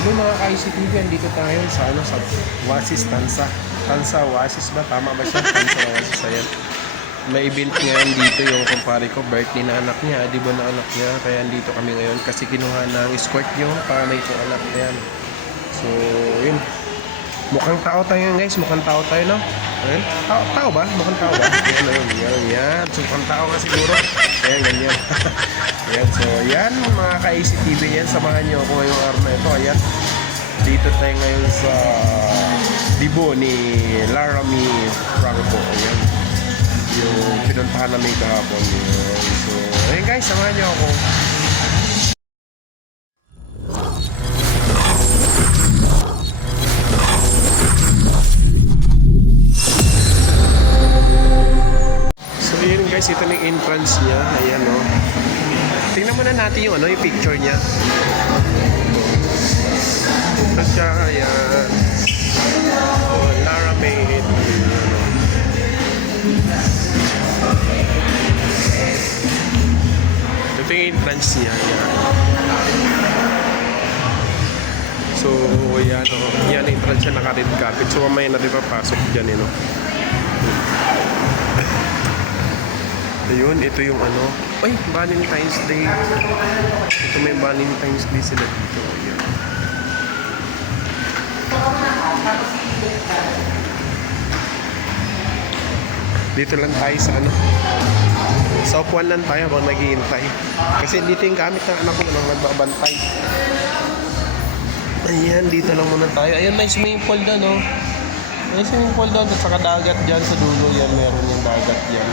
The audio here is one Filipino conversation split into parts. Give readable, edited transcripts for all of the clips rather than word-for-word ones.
Hello mga ka-ICTV, andito tayo sa sa Oasis Tansa Oasis ba? Tama ba siya? Tansa Oasis, ayan. May event ngayon dito yung kumpare ko, birthday na anak niya, di ba na anak niya? Kaya andito kami ngayon kasi kinuha ng escort yung panay ko anak, ayan. So, yun. Mukhang tao tayo guys, mukhang tao tayo, no? Ayan. Tao ba? Mukhang tao ba? Yan. So, mukhang tao nga siguro. Ayan, ganyan. Ayan, so yan mga ka-ICTV yan, samahan nyo ako ngayong araw na ito. Ayan, dito tayo ngayon sa Dibo ni Laramie Franco. Ayan, yung pinuntahan namin kahapon. Ayan. So, ayan guys, samahan nyo ako. So yun guys, ito na yung entrance niya. Ayan o. Tingnan muna natin yung yung picture niya. Ito siya, ayan. Laramie. Ito yung entrance niya. Ayan. So, ayan o. Yan, entrance siya, naka-red carpet. So, mamaya natin papasok dyan, Ayun, ito yung ay, Valentine's Day. Ito may Valentine's Day sila dito. Ayan. Dito lang tayo sa sa upuan lang tayo habang naghihintay. Kasi dito yung gamit ng anak ko nang nagbabantay. Ayan, dito lang muna tayo. Ayan, may swimming pool doon, no? May swimming pool doon at saka dagat dyan sa dulo. Yan, meron yung dagat yan.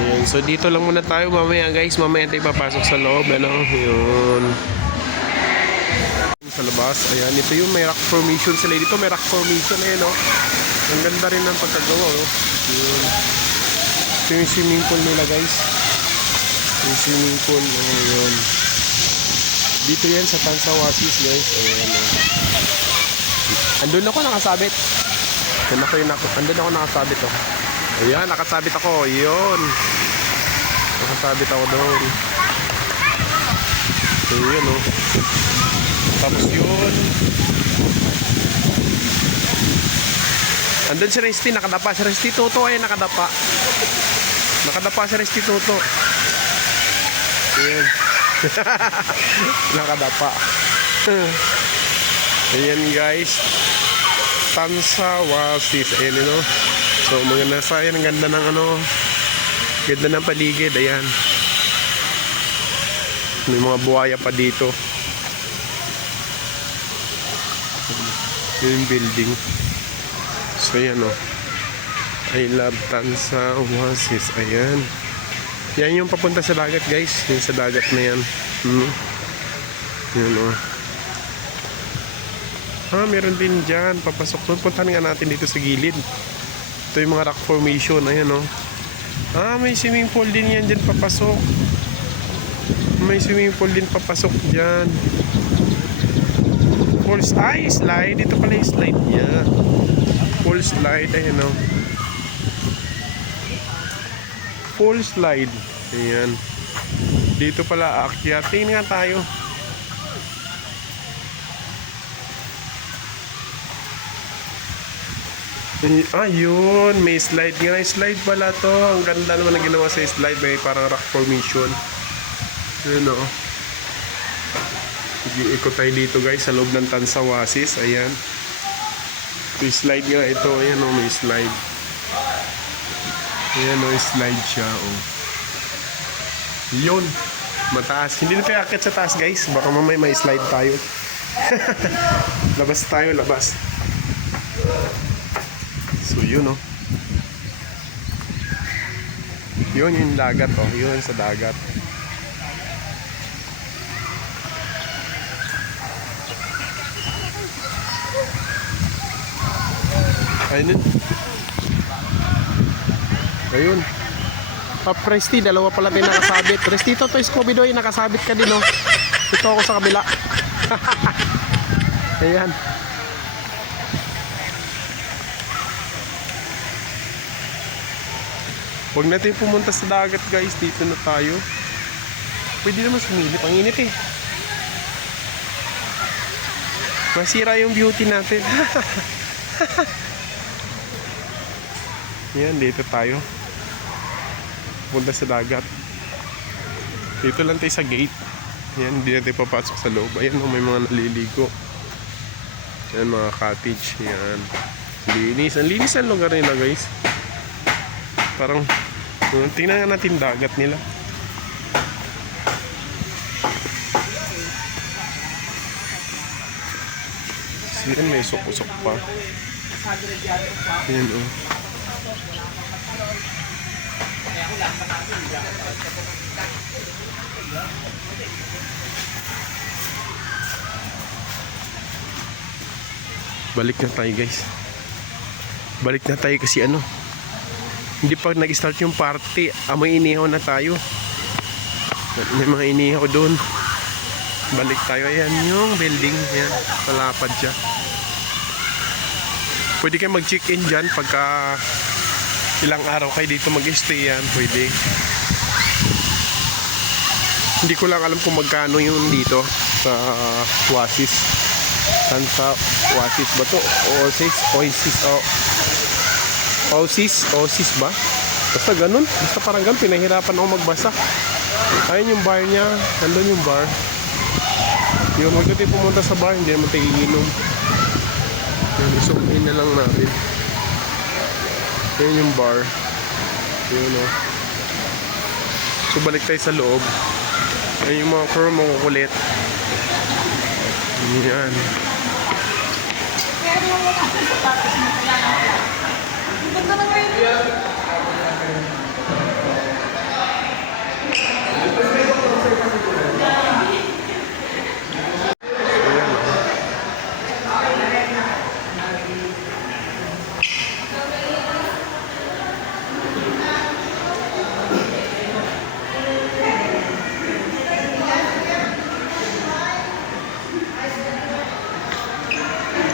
Ayan, so dito lang muna tayo mamaya guys, mamaya tayo papasok sa loob, yun. Sa labas, ayan, ito yung may rock formation sila dito, may rock formation, ayan ang ganda rin ng pagkagawa, yun. Ito yung swimming pool nila guys, yung swimming pool, yun. Dito yan sa Tansa Oasis guys, ayan, andun ako nakasabit, andun ako nakasabit, ayan, nakasabit ako, yun. Nakasabit ako doon. So, yun, Tapos yun. Andun si Resty, nakadapa. Si Resty Toto ay nakadapa. Nakadapa si Resty Toto. Ayan. Nakadapa. Ayan, guys. Tansa Oasis. Ayan, So, mga nasa, ayan, ang ganda ng ganda ng paligid, ayan. May mga buhaya pa dito. Yung building. So, ayan, I love Tansa Oasis, ayan. Yan yung papunta sa dagat, guys. Yung sa dagat na yan. Yan, meron din dyan. Papasok doon. Puntahan nga natin dito sa gilid. Ito yung mga rock formation, ayan may swimming pool din yan dyan papasok. May swimming pool din papasok dyan. Full slide. Dito pala yung slide niya. Full slide, ayan full slide. Ayan. Dito pala aakyat. Tingin nga tayo. Ayun, may slide nga. Slide pala to. Ang ganda naman ang ginawa sa slide. May parang rock formation. Ayun ikot tayo dito guys sa loob ng Tansa Oasis. Ayan. May slide nga ito. Ayan may slide. Ayan slide siya Yun. Mataas. Hindi na tayo akit sa taas guys. Baka mamay may slide tayo. Labas tayo, labas. So yun yun yung dagat yun sa dagat. Ayun Presty, dalawa pala tayo nakasabit. Presty, ito Scooby-Doo, nakasabit ka din ito ako sa kabila. Ayan. Huwag natin pumunta sa dagat guys, dito na tayo. Pwede naman sumilip, ang init Masira yung beauty natin. Yan, dito tayo. Punta sa dagat. Dito lang tayo sa gate. Yan, hindi natin papasok sa loob. Ayan, may mga naliligo. Yan, mga cottage. Yan. Linis. Ang linis ang lugar nila, guys. Parang, tingnan nga natin dagat nila. So, yan, may usok-usok pa. Yan, oh. Balik na tayo, guys. Balik na tayo kasi ano, hindi pa nag-start yung party. Amoy inihaw na tayo. May mga inihaw doon. Balik tayo. Ayan yung building. Ayan, palapad siya. Pwede kayo mag-check-in dyan pagka ilang araw kayo dito mag-stay yan. Pwede. Hindi ko lang alam kung magkano yung dito sa Oasis. Tansa Oasis ba to? Oasis ba? Basta ganun. Basta parang ganun. Pinahirapan ako magbasa. Ayun yung bar niya. Nandun yung bar. Yung magdating pumunta sa bar, hindi naman tayo iinom. Zoom in na lang natin. Ayun yung bar. Ayun, o. So balik tayo sa loob. Ayun yung mga crew mo kukulit. Yan.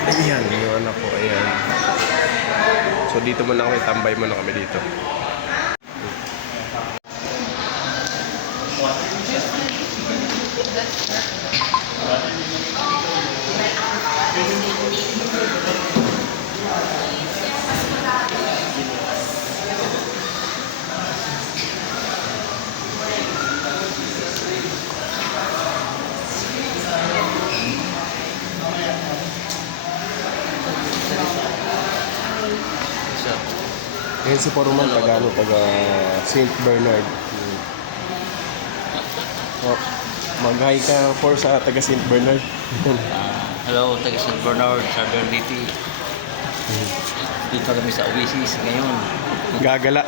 Ayan, yung anak ko, ayan. So dito muna kami, tambay muna kami dito. Ayan si Poruman, taga St. Bernard. Oh, mag-hi ka for sa taga St. Bernard. Hello, taga St. Bernard, Southern City. Dito kami sa Oasis ngayon. Gagala.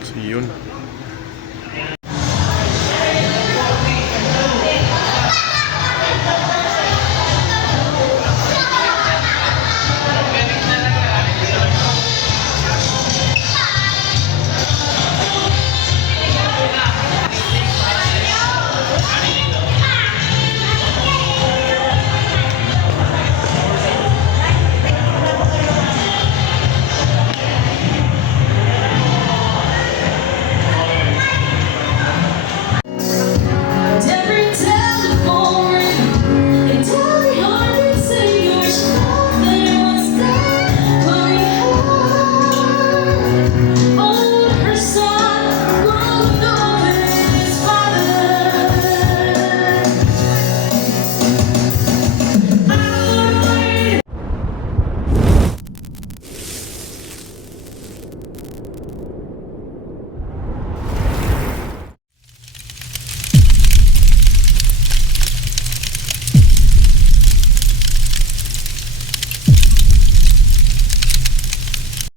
So yun.